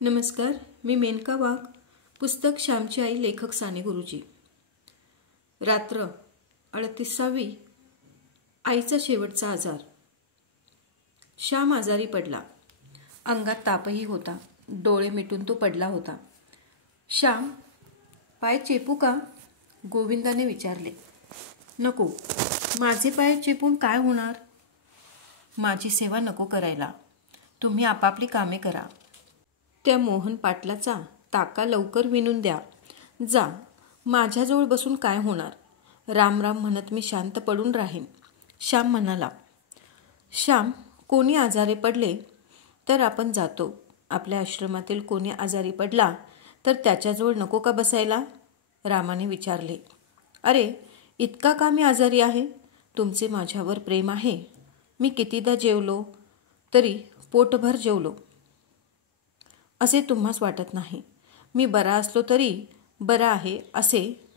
नमस्कार, मी मेनका वाघ. पुस्तक श्यामची आई, लेखक साने गुरुजी. रात्र 38वी. आईचा शेवटचा आजार. श्याम आजारी पडला. अंगात तापही होता. डोळे मिटून तो पडला होता. श्याम, पाय चेपू का? गोविंदाने विचारले. नको. माझे पाय चेपून काय होणार? माझी सेवा नको करायला. तुम्ही आपापली कामे करा. त्या मोहन पाटलाचा ताका लवकर विणून द्या. जा, माझ्याजवळ बसून काय होणार? राम राम म्हणत मी शांत पडून राहीन. श्याम म्हणाला. श्याम, कोणी आजारी पडले तर आपण जातो. आपल्या आश्रमातील कोणी आजारी पडला तर त्याच्याजवळ नको का बसायला? रामाने विचारले. अरे, इतका का मी आजारी आहे? तुमचे माझ्यावर प्रेम आहे. मी कितीदा जेवलो तरी पोटभर जेवलो असे तुम्हास वाटत नाही. मी बरा असलो तरी बरा आहे असे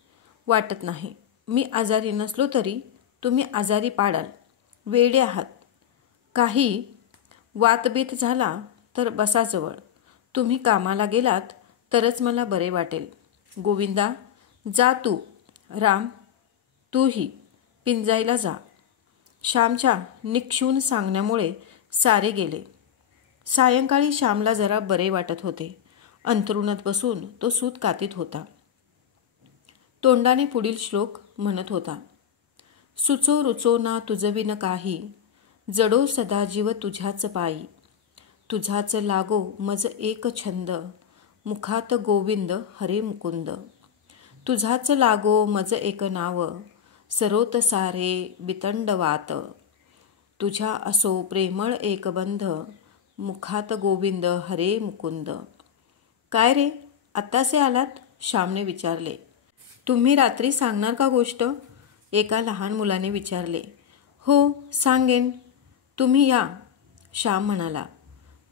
वाटत नाही. मी आजारी नसलो तरी तुम्ही आजारी पाडाल. वेडे आहात. काही वातबीत झाला तर बसा जवळ. तुम्ही कामाला गेलात तरच मला बरे वाटेल. गोविंदा, जा तू. राम, तूही पिंजायला जा. श्यामच्या निक्षून सांगण्यामुळे सारे गेले. सायंकाळी श्यामला जरा बरे वाटत होते. अंथरुणात बसून तो सूत कातीत होता. तोंडाने पुढील श्लोक म्हणत होता. सुचो रुचो ना तुझविन काही, जडो सदा जीव तुझ्याच पायी. तुझाच लागो मज एक छंद, मुखात गोविंद हरे मुकुंद. तुझाच लागो मज एक नाव, सरोत सारे बितंडवात. तुझ्या असो प्रेमळ एक बंध, मुखात गोविंद हरे मुकुंद. काय रे, आत्तासे आलात? श्यामने विचारले. तुम्ही रात्री सांगणार का गोष्ट? एका लहान मुलाने विचारले. हो, सांगेन. तुम्ही या, श्याम म्हणाला.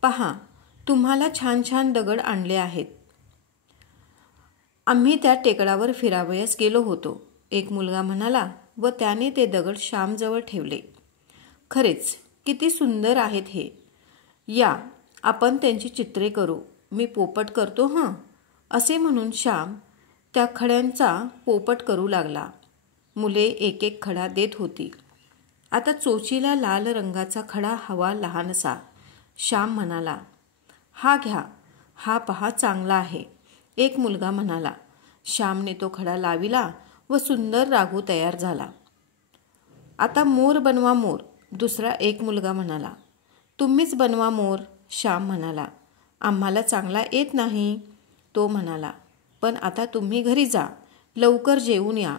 पहा, तुम्हाला छान छान दगड आणले आहेत. आम्ही त्या टेकडावर फिरावयास गेलो होतो, एक मुलगा म्हणाला व त्याने ते दगड श्यामजवळ ठेवले. खरेच किती सुंदर आहेत हे. या, आपण त्यांची चित्रे करू. मी पोपट करतो हं. असे म्हणून श्याम त्या खड्यांचा पोपट करू लागला. मुले एक एक खडा देत होती. आता चोचीला लाल रंगाचा खडा हवा लहानसा. श्याम म्हणाला. हा घ्या, हा पहा चांगला आहे. एक मुलगा म्हणाला. श्यामने तो खडा लाविला व सुंदर राघू तयार झाला. आता मोर बनवा मोर, दुसरा एक मुलगा म्हणाला. तुम्हीच बनवा मोर, श्याम म्हणाला. आम्हाला चांगला येत नाही, तो म्हणाला. पण आता तुम्ही घरी जा, लवकर जेवून या,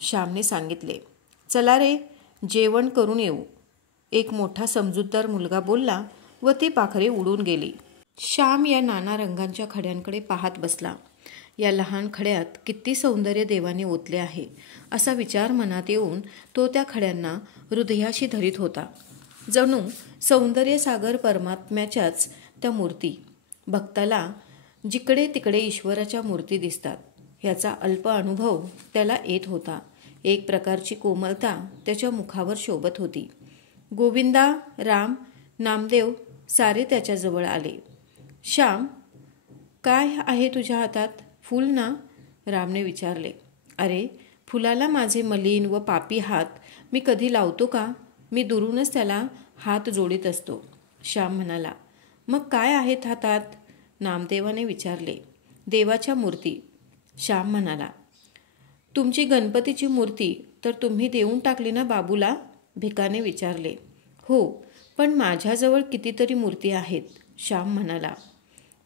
श्यामने सांगितले. चला रे, जेवण करून येऊ, एक मोठा समजूतदार मुलगा बोलला व ती पाखरे उडून गेली. श्याम या नाना रंगांच्या खड्यांकडे पाहत बसला. या लहान खड्यात किती सौंदर्य देवाने ओतले आहे असा विचार मनात येऊन तो त्या खड्यांना हृदयाशी धरीत होता. जणू सौंदर्य सागर परमात्म्याच्याच त्या मूर्ती. भक्ताला जिकडे तिकडे ईश्वराच्या मूर्ती दिसतात ह्याचा अल्प अनुभव त्याला येत होता. एक प्रकारची कोमलता त्याच्या मुखावर शोभत होती. गोविंदा, राम, नामदेव सारे त्याच्याजवळ आले. श्याम, काय आहे तुझ्या हातात? फूल ना? रामने विचारले. अरे, फुलाला माझे मलिन व पापी हात मी कधी लावतो का? मी दुरूनच त्याला हात जोडीत असतो, श्याम म्हणाला. मग काय आहेत हातात? नामदेवाने विचारले. देवाच्या मूर्ती, श्याम म्हणाला. तुमची गणपतीची मूर्ती तर तुम्ही देऊन टाकली ना बाबूला? भिकाने विचारले. हो, पण माझ्याजवळ कितीतरी मूर्ती आहेत, श्याम म्हणाला.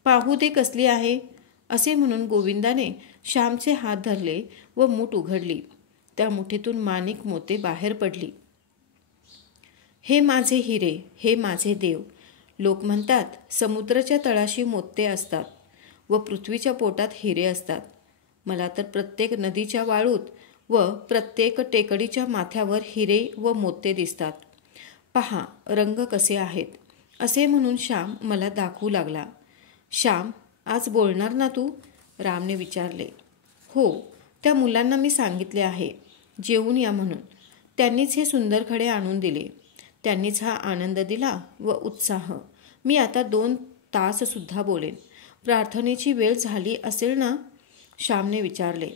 पाहू दे कसली आहे. असे म्हणून गोविंदाने श्यामचे हात धरले व मूठ उघडली. त्या मुठीतून माणिक मोते बाहेर पडली. हे माझे हिरे, हे माझे देव. लोक म्हणतात समुद्राच्या तळाशी मोते असतात व पृथ्वीच्या पोटात हिरे असतात. मला तर प्रत्येक नदीच्या वाळूत व प्रत्येक टेकडीच्या माथ्यावर हिरे व मोते दिसतात. पहा, रंग कसे आहेत. असे म्हणून श्याम मला दाखवू लागला. श्याम, आज बोलणार ना तू? रामने विचारले. हो, त्या मुलांना मी सांगितले आहे जेवून या म्हणून. त्यांनीच हे सुंदर खडे आणून दिले. त्यांनीच हा आनंद दिला व उत्साह. मी आता 2 ताससुद्धा बोलेन. प्रार्थनेची वेळ झाली असेल ना? श्यामने विचारले.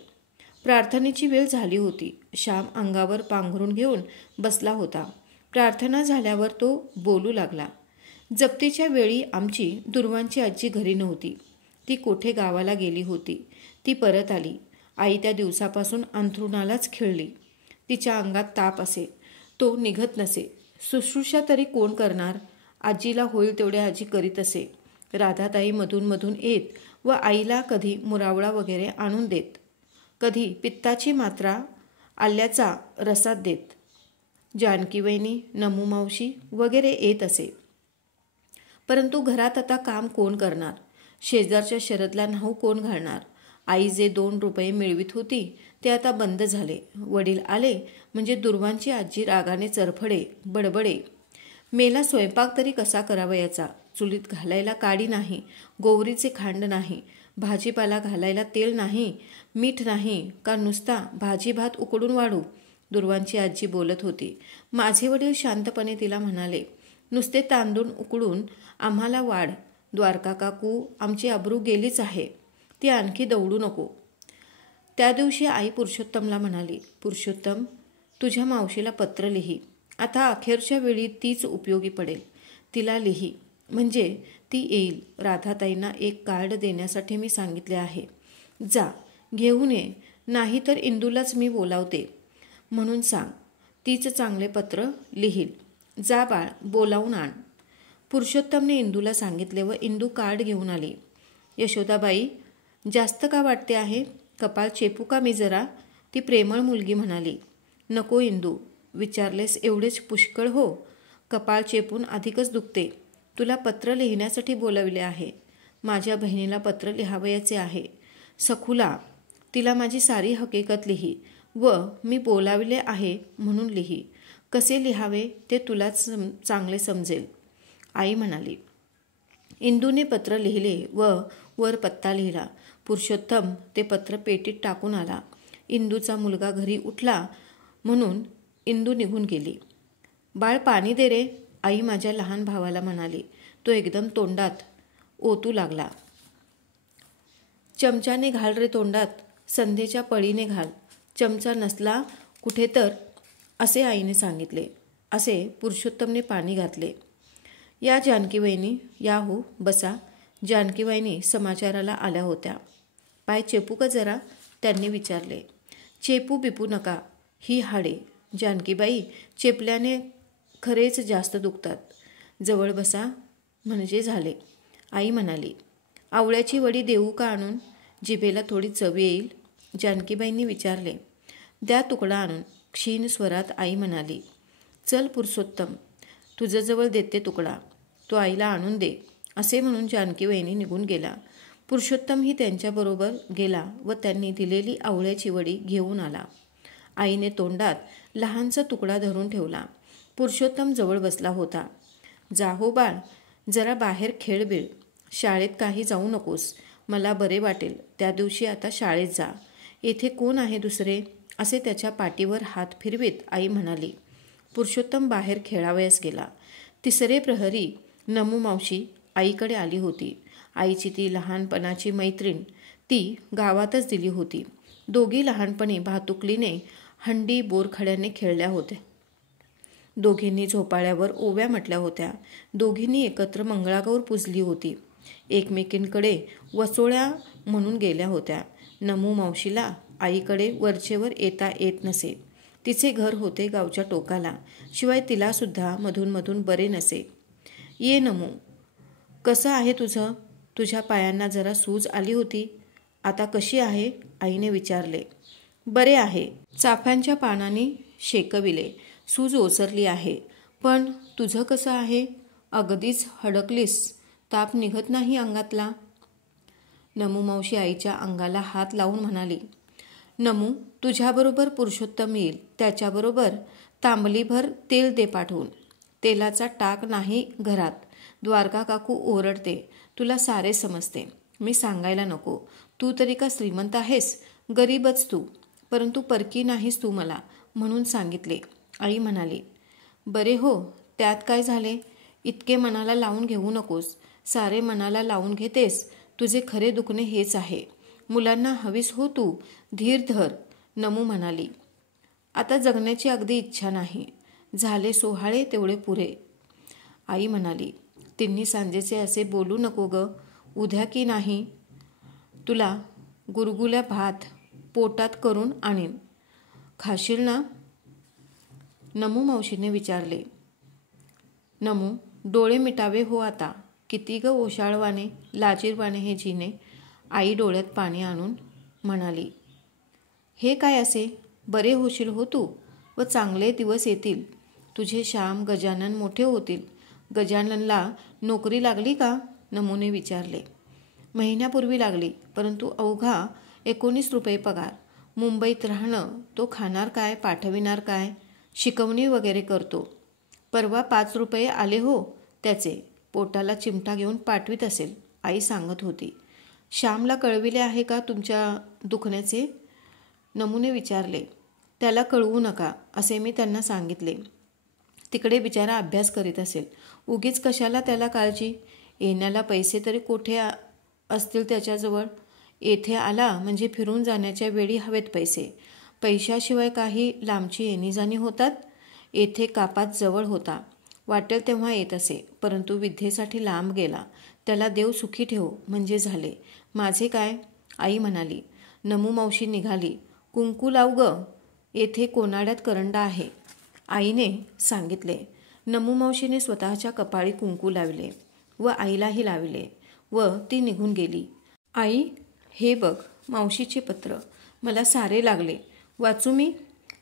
प्रार्थनेची वेळ झाली होती. श्याम अंगावर पांघरून घेऊन बसला होता. प्रार्थना झाल्यावर तो बोलू लागला. जप्तीच्या वेळी आमची दुर्वांची आजी घरी नव्हती. ती कोठे गावाला गेली होती. ती परत आली. आई त्या दिवसापासून अंथरुणालाच खिळली. तिच्या अंगात ताप असे. तो निघत नसे. शुश्रूषा तरी कोण करणार? आजीला होईल तेवढ्या आजी करीत असे. राधाताई मधून मधून येत व आईला कधी मुरावळा वगैरे आणून देत, कधी पित्ताची मात्रा आल्याचा रसात देत. जानकीवहिनी, नमू मावशी वगैरे येत असे. परंतु घरात आता काम कोण करणार? शेजारच्या शरदला न्हाऊ कोण घालणार? आई जे 2 रुपये मिळवीत होती ते आता बंद झाले. वडील आले म्हणजे दुर्वांची आजी रागाने चरफडे, बडबडे. मेला स्वयंपाक तरी कसा करावयाचा? चुलीत घालायला काडी नाही, गोवरीचे खांड नाही, भाजीपाला घालायला तेल नाही, मीठ नाही, का नुसता भाजी भात उकडून वाढू? दुर्वांची आजी बोलत होती. माझे वडील शांतपणे तिला म्हणाले, नुसते तांदूळ उकडून आम्हाला वाढ. द्वारका काकू, आमची अब्रू गेलीच आहे. ती आणखी दौडू नको. त्या दिवशी आई पुरुषोत्तमला म्हणाली, पुरुषोत्तम, तुझ्या मावशीला पत्र लिही. आता अखेरच्या वेळी तीच उपयोगी पडेल. तिला लिही, म्हणजे ती येईल. राधाताईंना एक कार्ड देण्यासाठी मी सांगितले आहे. जा घेऊन ये, नाही तर इंदूलाच मी बोलावते म्हणून सांग. तीच चांगले पत्र लिहील. जा बाळ, बोलावून आण. पुरुषोत्तमने इंदूला सांगितले व इंदू कार्ड घेऊन आली. यशोदाबाई, जास्त का वाटते आहे? कपाळ चेपू का मी जरा? ती प्रेमळ मुलगी म्हणाली. नको इंदू, विचारलेस एवढेच पुष्कळ हो. कपाळ चेपून अधिकच दुखते. तुला पत्र लिहिण्यासाठी बोलाविले आहे. माझ्या बहिणीला पत्र लिहावयाचे आहे. सखूला, तिला माझी सारी हकीकत लिही व मी बोलाविले आहे म्हणून लिही. कसे लिहावे ते तुलाच चांगले समजेल. आई म्हणाली. इंदूने पत्र लिहिले व वर पत्ता लिहिला. पुरुषोत्तम ते पत्र पेटीत टाकून आला. इंदूचा मुलगा घरी उठला म्हणून इंदू निघून गेली. बाळ, पाणी दे रे, आई माझ्या लहान भावाला म्हणाली. तो एकदम तोंडात ओतू लागला. चमच्याने घाल रे तोंडात, संध्येच्या पळीने घाल. चमचा नसला कुठे तर, असे आईने सांगितले. असे पुरुषोत्तमने पाणी घातले. या जानकीवहिनी, या हो, बसा. जानकीवहिनी समाचाराला आल्या होत्या. पाय चेपू का जरा? त्यांनी विचारले. चेपू बिपू नका, ही हाडे. जानकीबाई, चेपल्याने खरेच जास्त दुखतात. जवळ बसा म्हणजे झाले. आई म्हणाली. आवळ्याची वडी देऊ का आणून? जिभेला थोडी चव येईल. जानकीबाईंनी विचारले. द्या तुकडा आणून, क्षीण स्वरात आई म्हणाली. चल पुरुषोत्तम, तुझ्याजवळ देते तुकडा, तो आईला आणून दे, असे म्हणून जानकीवहिनी निघून गेला. पुरुषोत्तमही त्यांच्याबरोबर गेला व त्यांनी दिलेली आवळ्याची वडी घेऊन आला. आईने तोंडात लहानसा तुकडा धरून ठेवला. पुरुषोत्तम जवळ बसला होता. जा हो बाळ, जरा बाहेर खेळ बिळ. शाळेत काही जाऊ नकोस. मला बरे वाटेल त्या दिवशी आता शाळेत जा. येथे कोण आहे दुसरे? असे त्याच्या पाठीवर हात फिरवीत आई म्हणाली. पुरुषोत्तम बाहेर खेळावयास गेला. तिसरे प्रहरी नमू मावशी आईकडे आली होती. आईची ती लहानपणाची मैत्रीण, ती गावातच दिली होती. दोघी लहानपणी भातुकलीने हंडी बोरखड्याने खेळल्या होत्या. दोघींनी झोपाळ्यावर ओव्या म्हटल्या होत्या. दोघींनी एकत्र मंगळागौर पूजली होती. एकमेकींकडे वसोळ्या म्हणून गेल्या होत्या. नमू मावशीला आईकडे वरचेवर येता येत नसे. तिचे घर होते गावच्या टोकाला. शिवाय तिलासुद्धा मधून बरे नसे. ये नमू, कसं आहे तुझं? तुझ्या पायांना जरा सूज आली होती, आता कशी आहे? आईने विचारले. बरे आहे. चाफ्यांच्या पानांनी शेकविले. सूज ओसरली आहे. पण तुझं कसं आहे? अगदीच हडकलीस, ताप निघत नाही अंगातला. नमू मावशी आईच्या अंगाला हात लावून म्हणाली. नमू, तुझ्याबरोबर पुरुषोत्तम येईल. त्याच्याबरोबर तांबलीभर तेल दे पाठवून. तेलाचा टाक नाही घरात. द्वारका काकू ओरडते. तुला सारे समजते. मी सांगायला नको. तू तरी का श्रीमंत आहेस? गरीबच तू, परंतु परकी नाहीस तू मला, म्हणून सांगितले. आई म्हणाली. बरे हो, त्यात काय झाले? इतके मनाला लावून घेऊ नकोस. सारे मनाला लावून घेतेस. तुझे खरे दुखणे हेच आहे. मुलांना हवीस हो तू, धीर धर. नमू म्हणाली. आता जगण्याची अगदी इच्छा नाही. झाले सोहाळे तेवढे पुरे. आई म्हणाली. तिन्ही सांजेचे असे बोलू नको ग. उद्या की नाही तुला गुरगुल्या भात पोटात करून आणीन. खाशील ना? नमू मावशीने विचारले. नमू, डोळे मिटावे हो आता. किती ग ओशाळवाने लाजीरवाणे हे जिने. आई डोळ्यात पाणी आणून म्हणाली. हे काय असे? बरे होशील हो तू व चांगले दिवस येतील. तुझे श्याम गजानन मोठे होतील. गजाननला नोकरी लागली का? नमूने विचारले. महिन्यापूर्वी लागली, परंतु अवघा 19 रुपये पगार. मुंबईत राहणं. तो खाणार काय, पाठविणार काय? शिकवणी वगैरे करतो. परवा 5 रुपये आले हो त्याचे. पोटाला चिमटा घेऊन पाठवीत असेल, आई सांगत होती. श्यामला कळविले आहे का तुमच्या दुखण्याचे? नमूने विचारले. त्याला कळवू नका असे मी त्यांना सांगितले. तिकडे बिचारा अभ्यास करीत असेल. उगीच कशाला त्याला काळजी. येण्याला पैसे तरी कोठे असतील त्याच्याजवळ. येथे आला म्हणजे फिरून जाण्याच्या वेळी हवेत पैसे. पैशाशिवाय काही लांबची येणीजाणी होतात. येथे कापात जवळ होता. वाटेल तेव्हा येत असे, परंतु विद्येसाठी लांब गेला. त्याला देव सुखी ठेवो म्हणजे झाले. माझे काय? आई म्हणाली. नमू मावशी निघाली. कुंकू लावू ग. येथे कोनाड्यात करंडा आहे, आईने सांगितले. नमू मावशीने स्वतःच्या कपाळी कुंकू लावले व आईलाही लावले व ती निघून गेली. आई, हे बघ मावशीचे पत्र. मला सारे लागले. वाचू मी?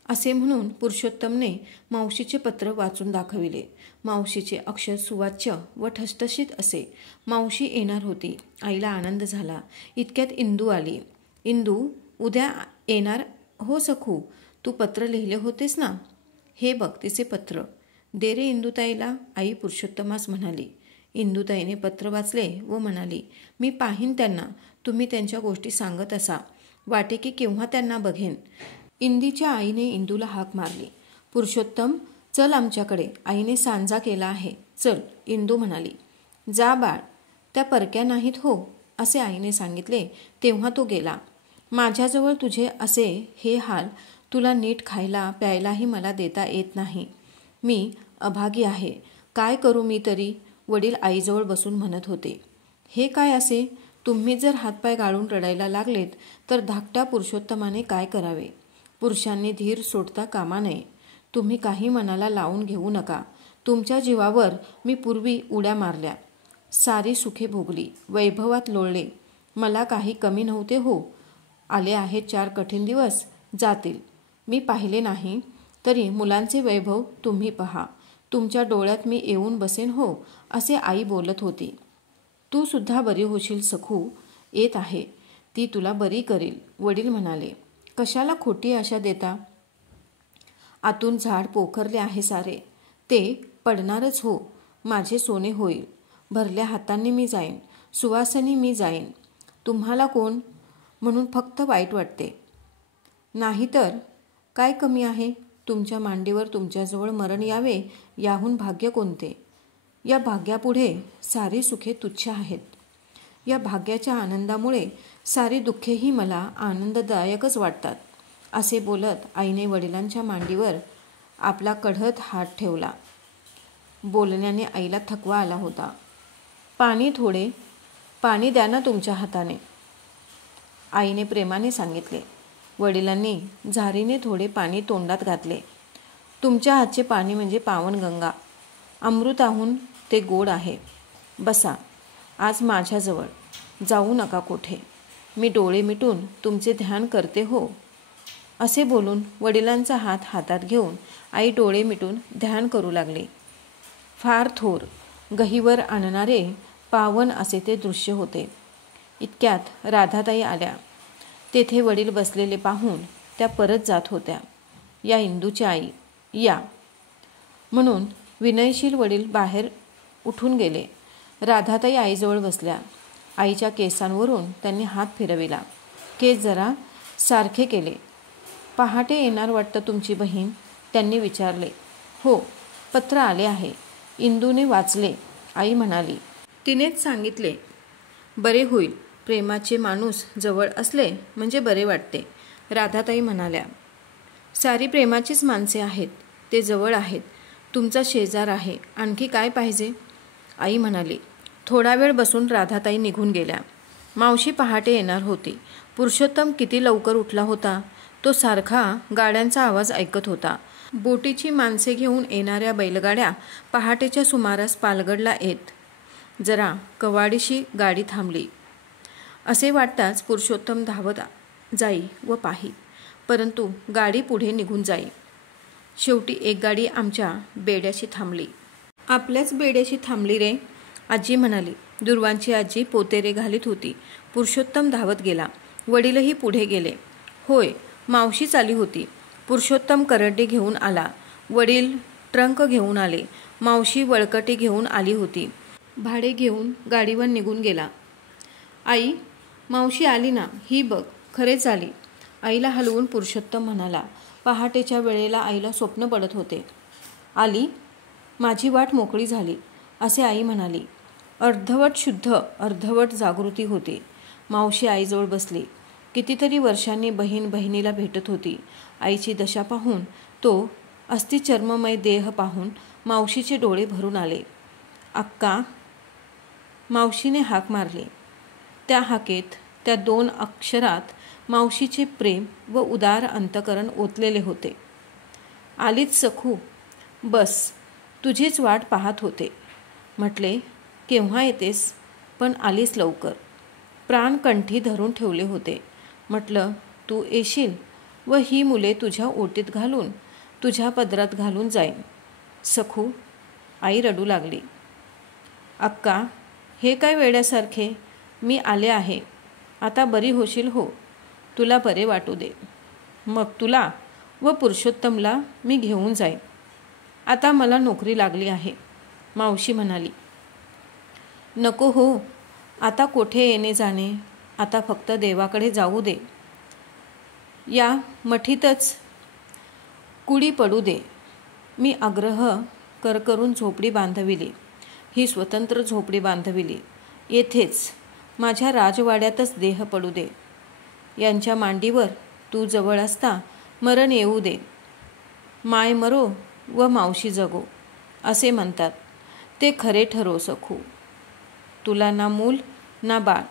असे म्हणून पुरुषोत्तमने मावशीचे पत्र वाचून दाखविले. मावशीचे अक्षर सुवाच्य व ठसठशीत असे. मावशी येणार होती. आईला आनंद झाला. इतक्यात इंदू आली. इंदू, उद्या येणार हो सखू. तू पत्र लिहिले होतेस ना? हे बघ तिचे पत्र. दे रे इंदूताईला, आई पुरुषोत्तमास म्हणाली. इंदूताईने पत्र वाचले व म्हणाली. मी पाहीन त्यांना. तुम्ही त्यांच्या गोष्टी सांगत असा. वाटे की केव्हा त्यांना बघेन. इंदीच्या आईने इंदूला हाक मारली. पुरुषोत्तम, चल आमच्याकडे. आईने सांजा केला आहे. चल, इंदू म्हणाली. जा बाळ, त्या परक्या नाहीत हो असे आईने सांगितले तेव्हा तो गेला. माझ्याजवळ तुझे असे हे हाल. तुला नीट खायला प्यायलाही मला देता येत नाही. मी अभागी आहे. काय करू मी तरी? वडील आईजवळ बसून म्हणत होते. हे काय असे? तुम्ही जर हातपाय गाळून रडायला लागलेत तर धाकट्या पुरुषोत्तमाने काय करावे? पुरुषांनी धीर सोडता कामा नये. तुम्ही काही मनाला लावून घेऊ नका. तुमच्या जीवावर मी पूर्वी उड्या मारल्या. सारी सुखे भोगली. वैभवात लोळले. मला काही कमी नव्हते हो. आले आहेत 4 कठीण दिवस. जातील. मी पाहिले नाही तरी मुलांचे वैभव तुम्ही पहा. तुमच्या डोळ्यात मी येऊन बसेन हो असे आई बोलत होती. तू सुद्धा बरी होशील सखू. येत आहे. ती तुला बरी करील, वडील म्हणाले. कशाला खोटी आशा देता? आतून झाड पोखरले आहे सारे. ते पडणारच हो. माझे सोने होईल. भरल्या हातांनी मी जाईन. सुवासनी मी जाईन. तुम्हाला कोण म्हणून फक्त वाईट वाटते. नाहीतर काय कमी आहे? तुमच्या मांडीवर तुमच्याजवळ मरण यावे याहून भाग्य कोणते? या भाग्यापुढे सारी सुखे तुच्छ आहेत. या भाग्याच्या आनंदामुळे सारी दुःखेही मला आनंददायकच वाटतात. असे बोलत आईने वडिलांच्या मांडीवर आपला कढत हात ठेवला. बोलण्याने आईला थकवा आला होता. थोडे पाणी द्या ना तुमच्या हाताने, आईने प्रेमाने सांगितले. वडिलांनी झारीने थोडे पाणी तोंडात घातले. तुमच्या हातचे पाणी म्हणजे पावनगंगा. अमृताहून ते गोड आहे. बसा आज माझ्याजवळ. जाऊ नका कोठे. मी डोळे मिटून तुमचे ध्यान करते हो. असे बोलून वडिलांचा हात हातात घेऊन आई डोळे मिटून ध्यान करू लागली. फार थोर, गहिवर आणणारे पावन असे ते दृश्य होते. इतक्यात राधाताई आल्या. तेथे वडील बसलेले पाहून त्या परत जात होत्या. या इंदूच्या आई, या म्हणून विनयशील वडील बाहेर उठून गेले. राधाताई आईजवळ बसल्या. आईच्या केसांवरून त्यांनी हात फिरविला. केस जरा सारखे केले. पहाटे येणार वाटतं तुमची बहीण, त्यांनी विचारले. हो, पत्र आले आहे. इंदूने वाचले, आई म्हणाली. तिनेच सांगितले, बरे होईल. प्रेमाचे माणूस जवळ असले म्हणजे बरे वाटते. राधाताई म्हणाल्या, सारी प्रेमाचीच माणसे आहेत. ते जवळ आहेत. तुमचा शेजार आहे. आणखी काय पाहिजे? आई म्हणाली. थोडा वेळ बसून राधाताई निघून गेल्या. मावशी पहाटे येणार होती. पुरुषोत्तम किती लवकर उठला होता. तो सारखा गाड्यांचा आवाज ऐकत होता. बोटीची माणसे घेऊन येणाऱ्या बैलगाड्या पहाटेच्या सुमारास पालगडला येत. जरा कवाडीशी गाडी थांबली असे वाटताच पुरुषोत्तम धावत जाई व पाही, परंतु गाडी पुढे निघून जाई. शेवटी एक गाडी आमच्या बेड्याशी थांबली. आपल्याच बेड्याशी थांबली रे, आजी म्हणाली. दुर्वांची आजी पोतेरे घालीत होती. पुरुषोत्तम धावत गेला. वडीलही पुढे गेले. होय, मावशीच आली होती. पुरुषोत्तम करड्डी घेऊन आला. वडील ट्रंक घेऊन आले. मावशी वळकटी घेऊन आली होती. भाडे घेऊन गाडीवर निघून गेला. आई, मावशी आली ना, ही बघ, खरेच आली. आईला हलवून पुरुषोत्तम म्हणाला. पहाटेच्या वेळेला आईला स्वप्न पडत होते. आली, माझी वाट मोकळी झाली असे आई म्हणाली. अर्धवट शुद्ध अर्धवट जागृती होती. मावशी आईजवळ बसली. कितीतरी वर्षांनी बहीण बहिणीला भेटत होती. आईची दशा पाहून, तो अस्थिचर्ममय देह पाहून मावशीचे डोळे भरून आले. अक्का, मावशीने हाक मारली. त्या हाकेत, त्या 2 अक्षरात मावशीचे प्रेम व उदार अंतकरण ओतलेले होते. आलीच सखू, बस, तुझीच वाट पाहत होते. म्हटले, केव्हा येतेस? पण आलीस लवकर. प्राण कंठी धरून ठेवले होते. म्हटलं, तू येशील व ही मुले तुझ्या ओटीत घालून, तुझ्या पदरात घालून जाईन. सखू, आई रडू लागली. अक्का, हे काय वेड्यासारखे? मी आले आहे. आता बरी होशील हो. तुला बरे वाटू दे. मग तुला व पुरुषोत्तमला मी घेऊन जाईन. आता मला नोकरी लागली आहे. मावशी म्हणाली. नको हो, आता कोठे येणे जाणे. आता फक्त देवाकडे जाऊ दे. या मठीतच कुडी पडू दे. मी आग्रह करून झोपडी बांधविली. ही स्वतंत्र झोपडी बांधविली. येथेच माझ्या राजवाड्यातच देह पडू दे. यांच्या मांडीवर तू जवळ असता मरण येऊ दे. माय मरो व मावशी जगो असे म्हणतात. ते खरे ठरो सखू. तुला ना मूल ना बाळ.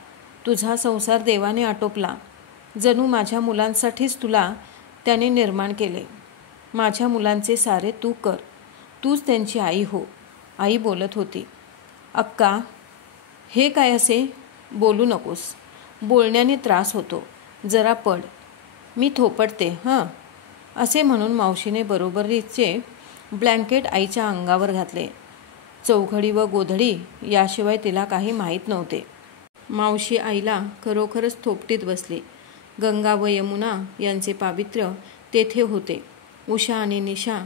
तुझा संसार देवाने आटोपला. जणू माझ्या मुलांसाठीच तुला त्याने निर्माण केले. माझ्या मुलांचे सारे तू कर. तूच त्यांची आई हो. आई बोलत होती. अक्का, हे काय असे? बोलू नकोस. बोलण्याने त्रास होतो. जरा पड. मी थोपटते हां. असे म्हणून मावशीने बरोबरीचे ब्लँकेट आईच्या अंगावर घातले. चौघडी व गोधडी याशिवाय तिला काही माहीत नव्हते. मावशी आईला खरोखरच थोपटीत बसली. गंगा व यमुना यांचे पावित्र्य तेथे होते. उषा आणि निशा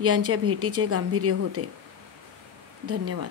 यांच्या भेटीचे गांभीर्य होते. धन्यवाद.